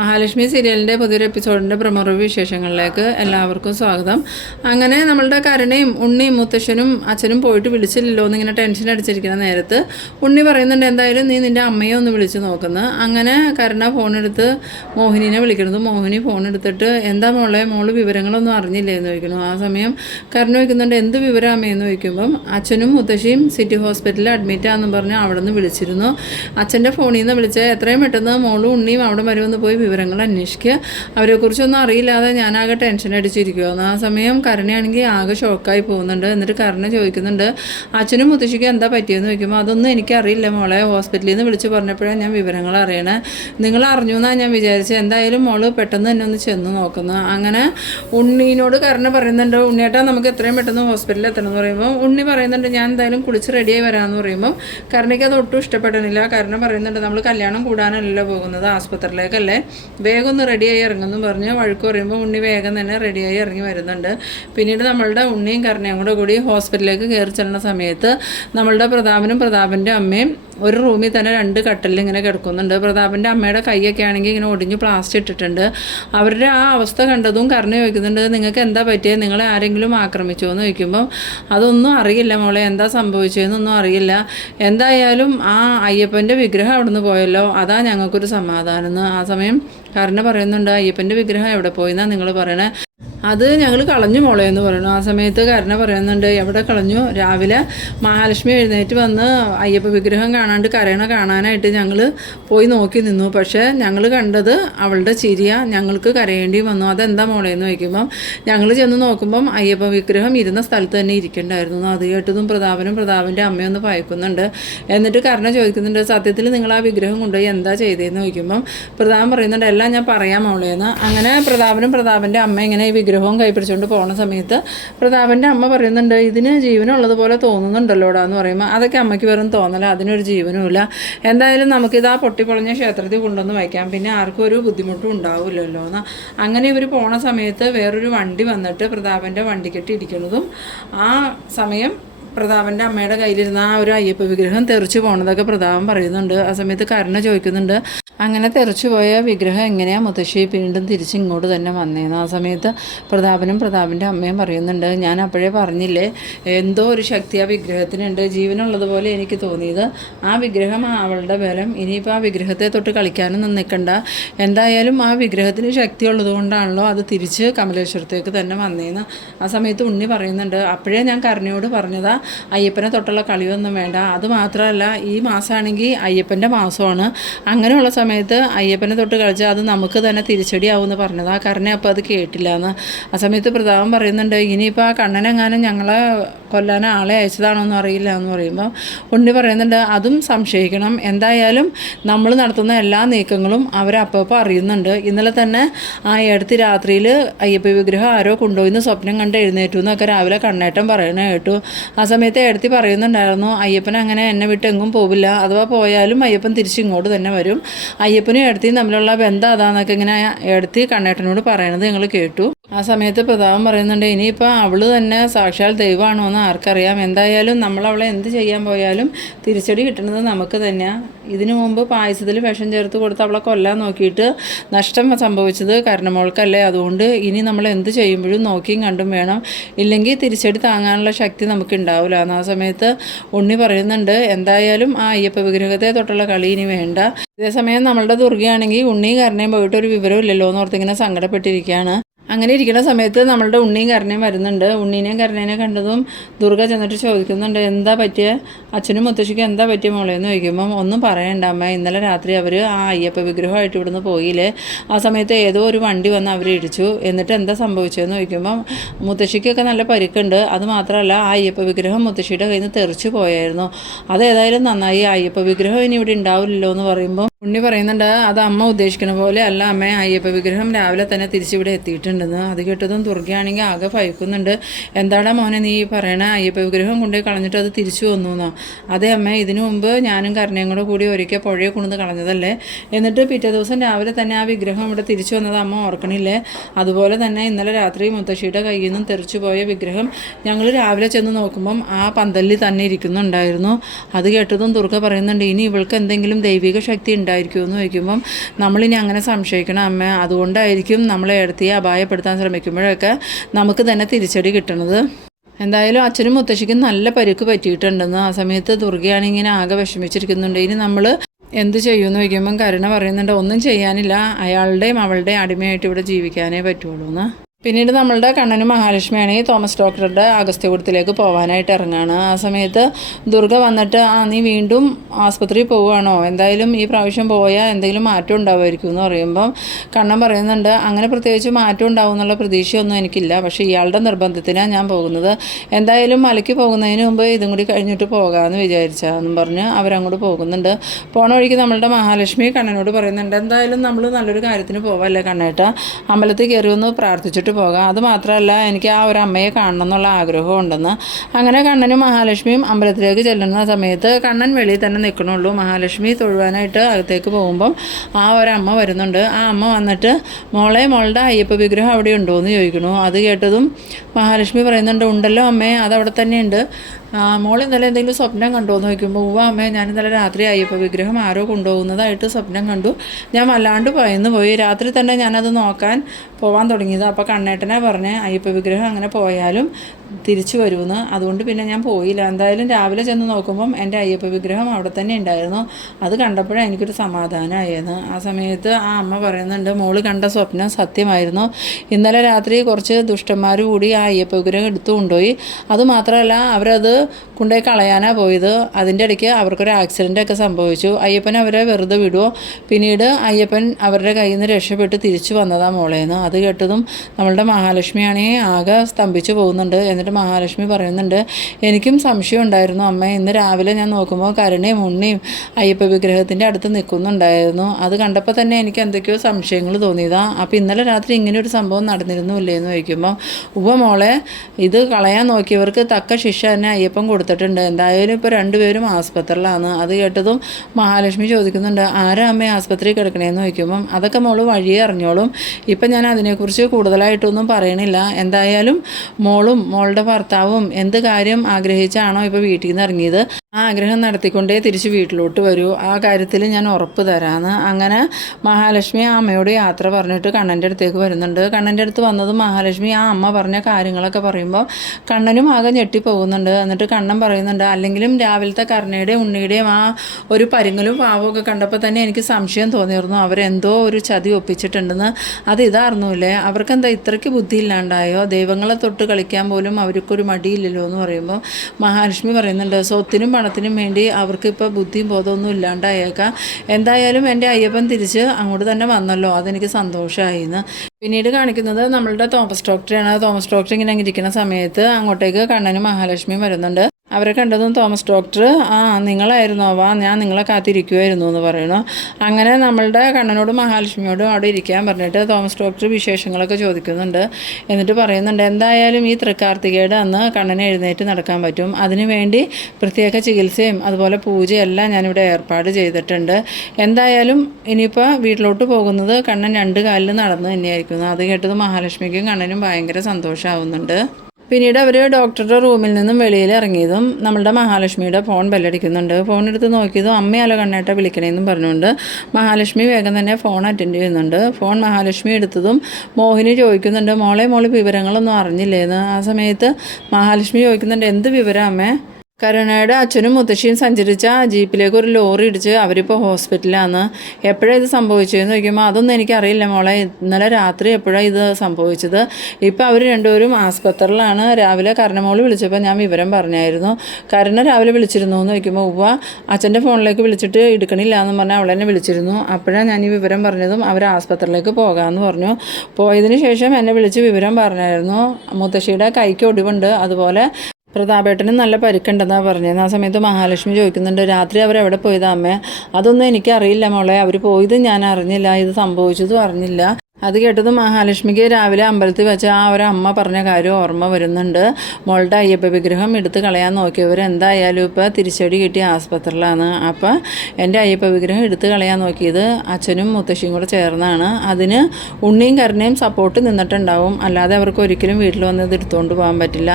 മഹാലക്ഷ്മി സീരിയലിൻ്റെ പുതിയൊരു എപ്പിസോഡിൻ്റെ പ്രമുഖ വിശേഷങ്ങളിലേക്ക് എല്ലാവർക്കും സ്വാഗതം. അങ്ങനെ നമ്മളുടെ കരുണയും ഉണ്ണിയും മുത്തശ്ശനും അച്ഛനും പോയിട്ട് വിളിച്ചില്ലല്ലോ എന്നിങ്ങനെ ടെൻഷൻ അടിച്ചിരിക്കുന്ന നേരത്ത് ഉണ്ണി പറയുന്നുണ്ട്, എന്തായാലും നീ നിൻ്റെ അമ്മയെ ഒന്ന് വിളിച്ച് നോക്കുന്നു. അങ്ങനെ കരുണ ഫോണെടുത്ത് മോഹിനിനെ വിളിക്കുന്നത്. മോഹിനി ഫോൺ എടുത്തിട്ട് എന്താ മോള് വിവരങ്ങളൊന്നും അറിഞ്ഞില്ലേ എന്ന് ചോദിക്കുന്നു. ആ സമയം കരുണ ചോദിക്കുന്നുണ്ട്, എന്ത് വിവരം അമ്മയെന്ന് ചോദിക്കുമ്പം അച്ഛനും മുത്തശ്ശിയും സിറ്റി ഹോസ്പിറ്റലിൽ അഡ്മിറ്റാണെന്ന് പറഞ്ഞ് അവിടെ നിന്ന് വിളിച്ചിരുന്നു. അച്ഛൻ്റെ ഫോണിൽ നിന്ന് വിളിച്ച് എത്രയും പെട്ടെന്ന് മോളും ഉണ്ണിയും അവിടെ വരുമെന്ന് പോയി വിവരങ്ങൾ അന്വേഷിക്കുക. അവരെക്കുറിച്ചൊന്നും അറിയില്ലാതെ ഞാനാകെ ടെൻഷൻ അടിച്ചിരിക്കുമെന്ന്. ആ സമയം കരുണയാണെങ്കിൽ ആകെ ഷോക്കായി പോകുന്നുണ്ട്. എന്നിട്ട് കരുണ ചോദിക്കുന്നുണ്ട്, അച്ഛനും മുത്തശ്ശിക്കും എന്താ പറ്റിയെന്ന് ചോദിക്കുമ്പോൾ അതൊന്നും എനിക്കറിയില്ല മോളെ, ഹോസ്പിറ്റലിൽ നിന്ന് വിളിച്ച് പറഞ്ഞപ്പോഴാണ് ഞാൻ വിവരങ്ങൾ അറിയണേ. നിങ്ങൾ അറിഞ്ഞു എന്നാണ് ഞാൻ വിചാരിച്ചത്. എന്തായാലും മോള് പെട്ടെന്ന് തന്നെ ഒന്ന് ചെന്ന് നോക്കുന്നു. അങ്ങനെ ഉണ്ണീനോട് കരുണ പറയുന്നുണ്ട്, ഉണ്ണിയേട്ടാ നമുക്ക് എത്രയും പെട്ടെന്ന് ഹോസ്പിറ്റലിൽ എത്തണം എന്ന് പറയുമ്പോൾ ഉണ്ണി പറയുന്നുണ്ട്, ഞാൻ എന്തായാലും കുളിച്ച് റെഡിയായി വരാമെന്ന് പറയുമ്പം കരുണയ്ക്ക് അത് ഒട്ടും ഇഷ്ടപ്പെടുന്നില്ല. കരുണ പറയുന്നുണ്ട്, നമ്മൾ കല്യാണം കൂടാനല്ലല്ലോ പോകുന്നത്, ആസ്പത്രിയിലേക്കല്ലേ, വേഗം ഒന്ന് റെഡിയായി ഇറങ്ങുമെന്ന് പറഞ്ഞ് വഴക്ക് പറയുമ്പോൾ ഉണ്ണി വേഗം തന്നെ റെഡിയായി ഇറങ്ങി വരുന്നുണ്ട്. പിന്നീട് നമ്മളുടെ ഉണ്ണിയും കരുണയും കൂടി ഹോസ്പിറ്റലിലേക്ക് കയറി ചെല്ലുന്ന സമയത്ത് നമ്മളുടെ പ്രതാപൻ്റെ അമ്മയും ഒരു റൂമിൽ തന്നെ 2 കട്ടിലിൽ ഇങ്ങനെ കിടക്കുന്നുണ്ട്. പ്രതാപൻ്റെ അമ്മയുടെ കൈയൊക്കെ ആണെങ്കിൽ ഇങ്ങനെ ഒടിഞ്ഞ് പ്ലാസ്റ്റർ ഇട്ടിട്ടുണ്ട്. അവരുടെ ആ അവസ്ഥ കണ്ടതും കരുണ ചോദിക്കുന്നുണ്ട്, നിങ്ങൾക്ക് എന്താ പറ്റിയത്, നിങ്ങളെ ആരെങ്കിലും ആക്രമിച്ചോ എന്ന് ചോദിക്കുമ്പം അതൊന്നും അറിയില്ല മോളെ, എന്താ സംഭവിച്ചതെന്നൊന്നും അറിയില്ല. എന്തായാലും ആ അയ്യപ്പൻ്റെ വിഗ്രഹം അവിടെ നിന്ന് പോയല്ലോ, അതാ ഞങ്ങൾക്കൊരു സമാധാനം എന്ന്. ആ സമയം കരുണ പറയുന്നുണ്ട്, അയ്യപ്പൻ്റെ വിഗ്രഹം എവിടെ പോയിന്നാണ് നിങ്ങൾ പറയണേ, അത് ഞങ്ങൾ കളഞ്ഞു മോളെ എന്ന് പറയുന്നു. ആ സമയത്ത് കരുണ പറയുന്നുണ്ട്, എവിടെ കളഞ്ഞു, രാവിലെ മഹാലക്ഷ്മി എഴുന്നേറ്റ് വന്ന് അയ്യപ്പ വിഗ്രഹം കാണാണ്ട് കാണാനായിട്ട് ഞങ്ങൾ പോയി നോക്കി നിന്നു. പക്ഷേ ഞങ്ങൾ കണ്ടത് അവളുടെ ചിരിയ, ഞങ്ങൾക്ക് കരയേണ്ടി വന്നു. അതെന്താ മോളെ എന്ന് ചോദിക്കുമ്പം ഞങ്ങൾ ചെന്ന് നോക്കുമ്പം അയ്യപ്പ വിഗ്രഹം ഇരുന്ന സ്ഥലത്ത് തന്നെ ഇരിക്കണ്ടായിരുന്നു. അത് കേട്ടതും പ്രതാപൻ്റെ അമ്മയൊന്ന് ഭയക്കുന്നുണ്ട്. എന്നിട്ട് കരുണ ചോദിക്കുന്നുണ്ട്, സത്യത്തിൽ നിങ്ങൾ ആ വിഗ്രഹം കൊണ്ടുപോയി എന്താ ചെയ്തതെന്ന് ചോദിക്കുമ്പം പ്രതാപൻ പറയുന്നുണ്ട്, എല്ലാം ഞാൻ പറയാം മോളേന്ന്. അങ്ങനെ പ്രതാപൻ്റെ അമ്മ ഇങ്ങനെ ഈ വിഗ്രഹവും കൈപ്പിടിച്ചുകൊണ്ട് പോകുന്ന സമയത്ത് പ്രതാപൻ്റെ അമ്മ പറയുന്നുണ്ട്, ഇതിന് ജീവനുള്ളതുപോലെ തോന്നുന്നുണ്ടല്ലോടാ എന്ന് പറയുമ്പോൾ അതൊക്കെ അമ്മയ്ക്ക് വെറും തോന്നല, അതിനൊരു ജീവനുമില്ല. എന്തായാലും നമുക്കിത് ആ പൊട്ടിപ്പൊളഞ്ഞ ക്ഷേത്രത്തിൽ കൊണ്ടുവന്ന് വയ്ക്കാം, പിന്നെ ആർക്കും ഒരു ബുദ്ധിമുട്ടും ഉണ്ടാവില്ലല്ലോ എന്ന്. അങ്ങനെ ഇവർ പോണ സമയത്ത് വേറൊരു വണ്ടി വന്നിട്ട് പ്രതാപൻ്റെ വണ്ടിക്കെട്ടി ഇരിക്കുന്നതും ആ സമയം പ്രതാപൻ്റെ അമ്മയുടെ കയ്യിലിരുന്ന ആ ഒരു അയ്യപ്പ വിഗ്രഹം തെറിച്ച് പോണതൊക്കെ പ്രതാപൻ പറയുന്നുണ്ട്. ആ സമയത്ത് കരുണ ചോദിക്കുന്നുണ്ട്, അങ്ങനെ തെറിച്ചു പോയ വിഗ്രഹം എങ്ങനെയാണ് മുത്തശ്ശി വീണ്ടും തിരിച്ച് ഇങ്ങോട്ട് തന്നെ വന്നേന്ന്. ആ സമയത്ത് പ്രതാപൻ്റെ അമ്മയും പറയുന്നുണ്ട്, ഞാൻ അപ്പോഴേ പറഞ്ഞില്ലേ, എന്തോ ഒരു ശക്തി ആ വിഗ്രഹത്തിനുണ്ട്, ജീവനുള്ളതുപോലെ എനിക്ക് തോന്നിയത്. ആ വിഗ്രഹം അവളുടെ ബലം, ഇനിയിപ്പോൾ ആ വിഗ്രഹത്തെ തൊട്ട് കളിക്കാനൊന്നും നിൽക്കണ്ട. എന്തായാലും ആ വിഗ്രഹത്തിന് ശക്തി ഉള്ളതുകൊണ്ടാണല്ലോ അത് തിരിച്ച് കമലേശ്വരത്തേക്ക് തന്നെ വന്നേന്ന്. ആ സമയത്ത് ഉണ്ണി പറയുന്നുണ്ട്, അപ്പോഴേ ഞാൻ കരുണയോട് പറഞ്ഞതാ, അയ്യപ്പനെ തൊട്ടുള്ള കളിയൊന്നും വേണ്ട. അതുമാത്രമല്ല, ഈ മാസമാണെങ്കിൽ അയ്യപ്പൻ്റെ മാസമാണ്. അങ്ങനെയുള്ള സമയത്ത് അയ്യപ്പനെ തൊട്ട് കളിച്ചാൽ അത് നമുക്ക് തന്നെ തിരിച്ചടിയാവുമെന്ന് പറഞ്ഞത്. ആ കരുണ അപ്പോൾ അത് കേട്ടില്ല എന്ന്. ആ സമയത്ത് പ്രതാപൻ പറയുന്നുണ്ട്, ഇനിയിപ്പോൾ ആ കണ്ണനെങ്ങാനും ഞങ്ങളെ കൊല്ലാൻ ആളെ അയച്ചതാണോ എന്ന് അറിയില്ല എന്ന് പറയുമ്പോൾ ഉണ്ണി പറയുന്നുണ്ട്, അതും സംശയിക്കണം. എന്തായാലും നമ്മൾ നടത്തുന്ന എല്ലാ നീക്കങ്ങളും അവരപ്പോൾ അറിയുന്നുണ്ട്. ഇന്നലെ തന്നെ ആ അടുത്ത് രാത്രിയിൽ അയ്യപ്പ വിഗ്രഹം ആരോ കൊണ്ടുപോയിന്ന് സ്വപ്നം കണ്ട് എഴുന്നേറ്റു എന്നൊക്കെ രാവിലെ കണ്ണേട്ടൻ പറയണ കേട്ടു. ആ സമയത്ത് എടുത്തി പറയുന്നുണ്ടായിരുന്നു, അയ്യപ്പൻ അങ്ങനെ എന്നെ വിട്ട് എങ്ങും പോവില്ല, അഥവാ പോയാലും അയ്യപ്പൻ തിരിച്ചിങ്ങോട്ട് തന്നെ വരും. അയ്യപ്പനും എടുത്തിയും തമ്മിലുള്ള ബന്ധം അതാന്നൊക്കെ ഇങ്ങനെ എടുത്തി കണ്ണേട്ടനോട് പറയണത് ഞങ്ങൾ കേട്ടു. ആ സമയത്ത് പ്രതാപൻ പറയുന്നുണ്ട്, ഇനിയിപ്പോൾ അവൾ തന്നെ സാക്ഷാൽ ദൈവമാണോ എന്ന് ആർക്കറിയാം. എന്തായാലും നമ്മളവളെ എന്ത് ചെയ്യാൻ പോയാലും തിരിച്ചടി കിട്ടുന്നത് നമുക്ക് തന്നെയാണ്. ഇതിനു മുമ്പ് പായസത്തിൽ വിഷം ചേർത്ത് കൊടുത്ത് അവളെ കൊല്ലാൻ നോക്കിയിട്ട് നഷ്ടം സംഭവിച്ചത് കരുണമോൾക്കല്ലേ. അതുകൊണ്ട് ഇനി നമ്മൾ എന്ത് ചെയ്യുമ്പോഴും നോക്കിയും കണ്ടും വേണം, ഇല്ലെങ്കിൽ തിരിച്ചടി താങ്ങാനുള്ള ശക്തി നമുക്ക് ഉണ്ടാവില്ല എന്ന്. ആ സമയത്ത് ഉണ്ണി പറയുന്നുണ്ട്, എന്തായാലും ആ അയ്യപ്പ വിഗ്രഹത്തെ തൊട്ടുള്ള കളി ഇനി വേണ്ട. ഇതേസമയം നമ്മളുടെ ദുർഗയാണെങ്കിൽ ഉണ്ണിയും കരുണയും പോയിട്ട് ഒരു വിവരം ഇല്ലല്ലോ എന്ന് ഓർത്തിങ്ങനെ സങ്കടപ്പെട്ടിരിക്കുകയാണ്. അങ്ങനെ ഇരിക്കുന്ന സമയത്ത് നമ്മളുടെ ഉണ്ണിയും കരുണയും വരുന്നുണ്ട്. ഉണ്ണീനെയും കരുണേനെ കണ്ടതും ദുർഗ ചെന്നിട്ട് ചോദിക്കുന്നുണ്ട്, എന്താ പറ്റിയ, അച്ഛനും മുത്തശ്ശിക്കും എന്താ പറ്റിയ മോളെ എന്ന് ചോദിക്കുമ്പം ഒന്നും പറയണ്ട അമ്മ, ഇന്നലെ രാത്രി അവർ ആ അയ്യപ്പ വിഗ്രഹമായിട്ട് ഇവിടുന്ന് പോയില്ലേ, ആ സമയത്ത് ഏതോ ഒരു വണ്ടി വന്ന് അവർ ഇടിച്ചു, എന്നിട്ട് എന്താ സംഭവിച്ചതെന്ന് ചോദിക്കുമ്പം മുത്തശ്ശിക്കൊക്കെ നല്ല പരിക്കുണ്ട്, അതുമാത്രമല്ല ആ അയ്യപ്പ വിഗ്രഹം മുത്തശ്ശിയുടെ കയ്യിൽ നിന്ന് തെറിച്ചു പോയായിരുന്നു. അതേതായാലും നന്നായി, അയ്യപ്പ വിഗ്രഹം ഇനി ഇവിടെ ഉണ്ടാവില്ലല്ലോ എന്ന് പറയുമ്പോൾ ഉണ്ണി പറയുന്നുണ്ട്, അത് അമ്മ ഉദ്ദേശിക്കുന്ന പോലെ അല്ല അമ്മ, അയ്യപ്പ വിഗ്രഹം രാവിലെ തന്നെ തിരിച്ചിവിടെ എത്തിയിട്ടുണ്ടെന്ന്. അത് കേട്ടതും ദുർഗയാണെങ്കിൽ ആകെ ഭയക്കുന്നുണ്ട്. എന്താടാ മോനെ നീ പറയണേ, അയ്യപ്പ വിഗ്രഹം കൊണ്ടുപോയി കളഞ്ഞിട്ട് അത് തിരിച്ചു വന്നു എന്നോ? അതേ അമ്മ, ഇതിനു മുമ്പ് ഞാനും കരുണയും കൂടി ഒരിക്കൽ പുഴയെ കൊണ്ടുവന്ന് കളഞ്ഞതല്ലേ, എന്നിട്ട് പിറ്റേ ദിവസം രാവിലെ തന്നെ ആ വിഗ്രഹം ഇവിടെ തിരിച്ചു വന്നത് അമ്മ ഓർക്കണില്ലേ? അതുപോലെ തന്നെ ഇന്നലെ രാത്രി മുത്തശ്ശിയുടെ കയ്യിൽ നിന്നും തെറിച്ചു പോയ വിഗ്രഹം ഞങ്ങൾ രാവിലെ ചെന്ന് നോക്കുമ്പം ആ പന്തലിൽ തന്നെ ഇരിക്കുന്നുണ്ടായിരുന്നു. അത് കേട്ടതും ദുർഗ പറയുന്നുണ്ട്, ഇനി ഇവൾക്ക് എന്തെങ്കിലും ദൈവിക ശക്തി ഉണ്ടായിരിക്കുമെന്ന് ചോദിക്കുമ്പം നമ്മളിനി അങ്ങനെ സംശയിക്കണം അമ്മ, അതുകൊണ്ടായിരിക്കും നമ്മളെ ഏടത്തിയെ അപായപ്പെടുത്താൻ ശ്രമിക്കുമ്പോഴൊക്കെ നമുക്ക് തന്നെ തിരിച്ചടി കിട്ടണത്. എന്തായാലും അച്ഛനും മുത്തശ്ശിക്കും നല്ല പരിക്ക് പറ്റിയിട്ടുണ്ടെന്ന്. ആ സമയത്ത് ദുർഗയാണ് ഇങ്ങനെ ആകെ വിഷമിച്ചിരിക്കുന്നുണ്ട്. ഇനി നമ്മൾ എന്ത് ചെയ്യുമെന്ന് ചോദിക്കുമ്പം കരുണ പറയുന്നുണ്ട് ഒന്നും ചെയ്യാനില്ല, അയാളുടെയും അവളുടെയും അടിമയായിട്ട് ഇവിടെ ജീവിക്കാനേ പറ്റുള്ളൂ എന്ന്. പിന്നീട് നമ്മളുടെ കണ്ണനും മഹാലക്ഷ്മിയാണെങ്കിൽ തോമസ് ഡോക്ടറുടെ അഗസ്ത്യകൂടത്തിലേക്ക് പോകാനായിട്ട് ഇറങ്ങുകയാണ്. ആ സമയത്ത് ദുർഗ വന്നിട്ട് നീ വീണ്ടും ആസ്പത്രിയിൽ പോവുകയാണോ, എന്തായാലും ഈ പ്രാവശ്യം പോയാൽ എന്തെങ്കിലും മാറ്റം ഉണ്ടാവുമായിരിക്കും എന്ന് പറയുമ്പം കണ്ണൻ പറയുന്നുണ്ട് അങ്ങനെ പ്രത്യേകിച്ച് മാറ്റം ഉണ്ടാവും എന്നുള്ള പ്രതീക്ഷയൊന്നും എനിക്കില്ല, പക്ഷേ ഇയാളുടെ നിർബന്ധത്തിനാണ് ഞാൻ പോകുന്നത്. എന്തായാലും മലയ്ക്ക് പോകുന്നതിന് മുമ്പ് ഇതും കൂടി കഴിഞ്ഞിട്ട് പോകാമെന്ന് വിചാരിച്ചാന്നും പറഞ്ഞ് അവരങ്ങോട്ട് പോകുന്നുണ്ട്. പോണ വഴിക്ക് നമ്മളുടെ മഹാലക്ഷ്മി കണ്ണനോട് പറയുന്നുണ്ട് എന്തായാലും നമ്മൾ നല്ലൊരു കാര്യത്തിന് പോവല്ലേ കണ്ണേട്ട, അമ്പലത്തിൽ കയറി ഒന്ന് പ്രാർത്ഥിച്ചിട്ട് പോകാം. അതുമാത്രമല്ല എനിക്ക് ആ ഒരു അമ്മയെ കാണണം എന്നുള്ള ആഗ്രഹം ഉണ്ടെന്ന്. അങ്ങനെ കണ്ണനും മഹാലക്ഷ്മിയും അമ്പലത്തിലേക്ക് ചെല്ലുന്ന സമയത്ത് കണ്ണൻ വെളിയിൽ തന്നെ നിൽക്കണുള്ളൂ. മഹാലക്ഷ്മി തൊഴുവാനായിട്ട് അകത്തേക്ക് പോകുമ്പം ആ ഒരമ്മ വരുന്നുണ്ട്. ആ അമ്മ വന്നിട്ട് മോളുടെ അയ്യപ്പ വിഗ്രഹം അവിടെ ഉണ്ടോ എന്ന് ചോദിക്കണു. അത് കേട്ടതും മഹാലക്ഷ്മി പറയുന്നുണ്ട് ഉണ്ടല്ലോ അമ്മേ, അതവിടെ തന്നെയുണ്ട്. മോൾ ഇന്നലെ എന്തെങ്കിലും സ്വപ്നം കണ്ടോ എന്ന് ചോദിക്കുമ്പോൾ അമ്മേ, ഞാൻ ഇന്നലെ രാത്രി അയ്യപ്പ വിഗ്രഹം ആരോ കൊണ്ടുപോകുന്നതായിട്ട് സ്വപ്നം കണ്ടു, ഞാൻ വല്ലാണ്ട് ഭയന്ന് പോയി. രാത്രി തന്നെ ഞാനത് നോക്കാൻ പോകാൻ തുടങ്ങിയത്. അപ്പോൾ കണ്ണേട്ടനെ പറഞ്ഞ് അയ്യപ്പ വിഗ്രഹം അങ്ങനെ പോയാലും തിരിച്ചു വരുമെന്ന്, അതുകൊണ്ട് പിന്നെ ഞാൻ പോയില്ല. എന്തായാലും രാവിലെ ചെന്ന് നോക്കുമ്പം എൻ്റെ അയ്യപ്പ വിഗ്രഹം അവിടെ തന്നെ ഉണ്ടായിരുന്നു. അത് കണ്ടപ്പോഴാണ് എനിക്കൊരു സമാധാനമായിരുന്നു. ആ സമയത്ത് ആ അമ്മ പറയുന്നുണ്ട് മോള് കണ്ട സ്വപ്നം സത്യമായിരുന്നു. ഇന്നലെ രാത്രി കുറച്ച് ദുഷ്ടന്മാർ കൂടി ആ അയ്യപ്പ വിഗ്രഹം എടുത്തു കൊണ്ടുപോയി. അതുമാത്രമല്ല അവരത് കൊണ്ടുപോയി കളയാനാണ് പോയത്. അതിൻ്റെ ഇടയ്ക്ക് അവർക്കൊരു ആക്സിഡൻ്റൊക്കെ സംഭവിച്ചു. അയ്യപ്പൻ അവരെ വെറുതെ വിടുമോ, പിന്നീട് അയ്യപ്പൻ അവരുടെ കയ്യിൽ നിന്ന് രക്ഷപ്പെട്ട് തിരിച്ചു വന്നതാണ് മോളേന്ന്. അത് കേട്ടതും നമ്മളുടെ മഹാലക്ഷ്മിയാണെങ്കിൽ ആകെ സ്തംഭിച്ചു പോകുന്നുണ്ട്. എന്നിട്ട് മഹാലക്ഷ്മി പറയുന്നുണ്ട് എനിക്കും സംശയം ഉണ്ടായിരുന്നു അമ്മ, ഇന്ന് രാവിലെ ഞാൻ നോക്കുമ്പോൾ കരുണയും ഉണ്ണിയും അയ്യപ്പ വിഗ്രഹത്തിൻ്റെ അടുത്ത് നിൽക്കുന്നുണ്ടായിരുന്നു. അത് കണ്ടപ്പോൾ തന്നെ എനിക്ക് എന്തൊക്കെയോ സംശയങ്ങൾ തോന്നിയതാണ്. അപ്പോൾ ഇന്നലെ രാത്രി ഇങ്ങനെ ഒരു സംഭവം നടന്നിരുന്നില്ലേ എന്ന് ചോദിക്കുമ്പോൾ മോളെ, ഇത് കളയാൻ നോക്കിയവർക്ക് തക്ക ശിക്ഷ തന്നെ അയ്യപ്പൻ കൊടുത്തിട്ടുണ്ട്. എന്തായാലും ഇപ്പോൾ രണ്ടുപേരും ആസ്പത്രിയിലാണ്. അത് കേട്ടതും മഹാലക്ഷ്മി ചോദിക്കുന്നുണ്ട് ആരാ അമ്മ ആസ്പത്രിയിൽ കിടക്കണേന്ന് ചോദിക്കുമ്പം അതൊക്കെ മോള് വഴിയേ അറിഞ്ഞോളും, ഇപ്പം ഞാൻ അതിനെക്കുറിച്ച് കൂടുതലായിട്ടൊന്നും പറയണില്ല. എന്തായാലും മോളും മോളുടെ ഭർത്താവും എന്ത് കാര്യം ആഗ്രഹിച്ചാണോ ഇപ്പോൾ വീട്ടിൽ നിന്ന് ഇറങ്ങിയത് ആ ആഗ്രഹം നടത്തിക്കൊണ്ടേ തിരിച്ച് വീട്ടിലോട്ട് വരൂ, ആ കാര്യത്തിൽ ഞാൻ ഉറപ്പ് തരാമെന്ന്. അങ്ങനെ മഹാലക്ഷ്മി ആ അമ്മയോട് യാത്ര പറഞ്ഞിട്ട് കണ്ണൻ്റെ അടുത്തേക്ക് വരുന്നുണ്ട്. കണ്ണൻ്റെ അടുത്ത് വന്നതും മഹാലക്ഷ്മി ആ അമ്മ പറഞ്ഞ കാര്യങ്ങളൊക്കെ പറയുമ്പോൾ കണ്ണനും ആകെ ഞെട്ടിപ്പോകുന്നുണ്ട്. എന്നിട്ട് കണ്ണൻ പറയുന്നുണ്ട് അല്ലെങ്കിലും രാവിലത്തെ കരുണയുടെയും ഉണ്ണിയുടെയും ആ ഒരു പരിങ്ങലും പാവമൊക്കെ കണ്ടപ്പോൾ തന്നെ എനിക്ക് സംശയം തോന്നിയിരുന്നു, അവരെന്തോ ഒരു ചതി ഒപ്പിച്ചിട്ടുണ്ടെന്ന്. അത് ഇതായിരുന്നില്ലേ, അവർക്കെന്താ ഇത്രയ്ക്ക് ബുദ്ധി ഇല്ലാണ്ടായോ, ദൈവങ്ങളെ തൊട്ട് കളിക്കാൻ പോലും അവർക്കൊരു മടിയില്ലല്ലോ എന്ന് പറയുമ്പോൾ മഹാലക്ഷ്മി പറയുന്നുണ്ട് സ്വത്തിനും പണത്തിനും വേണ്ടി അവർക്കിപ്പോൾ ബുദ്ധിയും ബോധമൊന്നും ഇല്ലാണ്ടായേക്കാം. എന്തായാലും എൻ്റെ അയ്യപ്പൻ തിരിച്ച് അങ്ങോട്ട് തന്നെ വന്നല്ലോ, അതെനിക്ക് സന്തോഷമായിന്ന്. പിന്നീട് കാണിക്കുന്നത് നമ്മളുടെ തോമസ് ഡോക്ടറാണ്. തോമസ് ഡോക്ടർ ഇങ്ങനെ ഇരിക്കുന്ന സമയത്ത് അങ്ങോട്ടേക്ക് കണ്ണനും മഹാലക്ഷ്മിയും വരുന്നുണ്ട്. അവരെ കണ്ടതും തോമസ് ഡോക്ടർ നിങ്ങളായിരുന്നോ, വാ ഞാൻ നിങ്ങളെ കാത്തിരിക്കുമായിരുന്നു എന്ന് പറയണു. അങ്ങനെ നമ്മളുടെ കണ്ണനോടും മഹാലക്ഷ്മിയോടും അവിടെ ഇരിക്കാൻ പറഞ്ഞിട്ട് തോമസ് ഡോക്ടർ വിശേഷങ്ങളൊക്കെ ചോദിക്കുന്നുണ്ട്. എന്നിട്ട് പറയുന്നുണ്ട് എന്തായാലും ഈ തൃക്കാർത്തികയുടെ അന്ന് കണ്ണനെ എഴുന്നേറ്റ് നടക്കാൻ പറ്റും, അതിനുവേണ്ടി പ്രത്യേക ചികിത്സയും അതുപോലെ പൂജയെല്ലാം ഞാനിവിടെ ഏർപ്പാട് ചെയ്തിട്ടുണ്ട്. എന്തായാലും ഇനിയിപ്പോൾ വീട്ടിലോട്ട് പോകുന്നത് കണ്ണൻ 2 കാലിൽ നടന്ന് തന്നെയായിരിക്കുന്നു. അത് കേട്ടത് മഹാലക്ഷ്മിക്കും കണ്ണനും ഭയങ്കര സന്തോഷമാവുന്നുണ്ട്. പിന്നീട് അവർ ഡോക്ടറുടെ റൂമിൽ നിന്നും വെളിയിൽ ഇറങ്ങിയതും നമ്മളുടെ മഹാലക്ഷ്മിയുടെ ഫോൺ ബെല്ലടിക്കുന്നുണ്ട്. ഫോൺ എടുത്ത് നോക്കിയതും അമ്മയാലോ കണ്ണേട്ട വിളിക്കണേന്നും പറഞ്ഞുകൊണ്ട് മഹാലക്ഷ്മി വേഗം തന്നെ ഫോൺ അറ്റൻഡ് ചെയ്യുന്നുണ്ട്. ഫോൺ മഹാലക്ഷ്മി എടുത്തതും മോഹിനി ചോദിക്കുന്നുണ്ട് മോള് വിവരങ്ങളൊന്നും അറിഞ്ഞില്ലേന്ന്. ആ സമയത്ത് മഹാലക്ഷ്മി ചോദിക്കുന്നുണ്ട് എന്ത് വിവരം അമ്മേ? കരുണയുടെ അച്ഛനും മുത്തശ്ശിയും സഞ്ചരിച്ച ജീപ്പിലേക്ക് ഒരു ലോറി ഇടിച്ച് അവരിപ്പോൾ ഹോസ്പിറ്റലാണ്. എപ്പോഴാണ് ഇത് സംഭവിച്ചതെന്ന് ചോദിക്കുമ്പോൾ അതൊന്നും എനിക്കറിയില്ല മോളെ, ഇന്നലെ രാത്രി എപ്പോഴാണ് ഇത് സംഭവിച്ചത്. ഇപ്പോൾ അവർ രണ്ടുപേരും ആസ്പത്രിയിലാണ്. രാവിലെ കരുണമോള് വിളിച്ചപ്പോൾ ഞാൻ വിവരം പറഞ്ഞായിരുന്നു. കരുണ രാവിലെ വിളിച്ചിരുന്നു എന്ന് ചോദിക്കുമ്പോൾ അച്ഛൻ്റെ ഫോണിലേക്ക് വിളിച്ചിട്ട് എടുക്കണില്ല എന്ന് പറഞ്ഞാൽ അവൾ എന്നെ വിളിച്ചിരുന്നു. അപ്പോഴാണ് ഞാൻ ഈ വിവരം പറഞ്ഞതും അവർ ആസ്പത്രിയിലേക്ക് പോകാമെന്ന് പറഞ്ഞു. പോയതിന് ശേഷം എന്നെ വിളിച്ച് വിവരം പറഞ്ഞായിരുന്നു. മുത്തശ്ശിയുടെ കൈക്ക് ഒടിവുണ്ട്, അതുപോലെ പ്രതാപേട്ടനും നല്ല പരിക്കുണ്ടെന്നാണ് പറഞ്ഞത്. ആ സമയത്ത് മഹാലക്ഷ്മി ചോദിക്കുന്നുണ്ട് രാത്രി അവരെവിടെ പോയതാ അമ്മേ? അതൊന്നും എനിക്കറിയില്ല മോളെ, അവർ പോയത് ഞാൻ അറിഞ്ഞില്ല, ഇത് സംഭവിച്ചതും അറിഞ്ഞില്ല. അത് കേട്ടത് മഹാലക്ഷ്മിക്ക് രാവിലെ അമ്പലത്തിൽ വെച്ച് ആ ഒരു അമ്മ പറഞ്ഞ കാര്യം ഓർമ്മ വരുന്നുണ്ട്. മോളുടെ അയ്യപ്പ വിഗ്രഹം എടുത്ത് കളയാൻ നോക്കിയവർ എന്തായാലും ഇപ്പോൾ തിരിച്ചടി കിട്ടിയ ആസ്പത്രിയിലാണ്. അപ്പോൾ എൻ്റെ അയ്യപ്പ വിഗ്രഹം എടുത്ത് കളയാൻ നോക്കിയത് അച്ഛനും മുത്തശ്ശിയും കൂടെ ചേർന്നാണ്. അതിന് ഉണ്ണിയും കരുണയും സപ്പോർട്ട് നിന്നിട്ടുണ്ടാവും, അല്ലാതെ അവർക്ക് ഒരിക്കലും വീട്ടിൽ വന്നത് എടുത്തുകൊണ്ട് പോകാൻ പറ്റില്ല.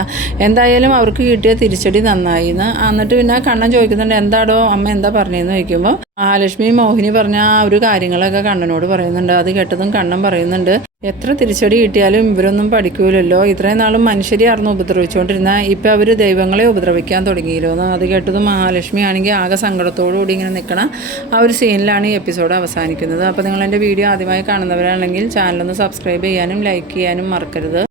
എന്തായാലും അവർക്ക് കിട്ടിയ തിരിച്ചടി നന്നായിന്ന്. എന്നിട്ട് പിന്നെ കണ്ണൻ ചോദിക്കുന്നുണ്ട് എന്താടോ അമ്മ എന്താ പറഞ്ഞതെന്ന് ചോദിക്കുമ്പോൾ മഹാലക്ഷ്മി മോഹിനി പറഞ്ഞ ആ ഒരു കാര്യങ്ങളൊക്കെ കണ്ണനോട് പറയുന്നുണ്ട്. അത് കേട്ടതും കണ്ണൻ പറയുന്നുണ്ട്, എത്ര തിരിച്ചടി കിട്ടിയാലും ഇവരൊന്നും പഠിക്കൂലല്ലോ, ഇത്രയും നാളും മനുഷ്യരെ ആയിരുന്നു ഉപദ്രവിച്ചുകൊണ്ടിരുന്ന, ഇപ്പം അവർ ദൈവങ്ങളെ ഉപദ്രവിക്കാൻ തുടങ്ങിയല്ലോ എന്ന്. അത് കേട്ടതും മഹാലക്ഷ്മി ആണെങ്കിൽ ആകെ സങ്കടത്തോടു കൂടി ഇങ്ങനെ നിൽക്കണ ആ ഒരു സീനിലാണ് ഈ എപ്പിസോഡ് അവസാനിക്കുന്നത്. അപ്പോൾ നിങ്ങൾ എൻ്റെ വീഡിയോ ആദ്യമായി കാണുന്നവരാണെങ്കിൽ ചാനലൊന്ന് സബ്സ്ക്രൈബ് ചെയ്യാനും ലൈക്ക് ചെയ്യാനും മറക്കരുത്.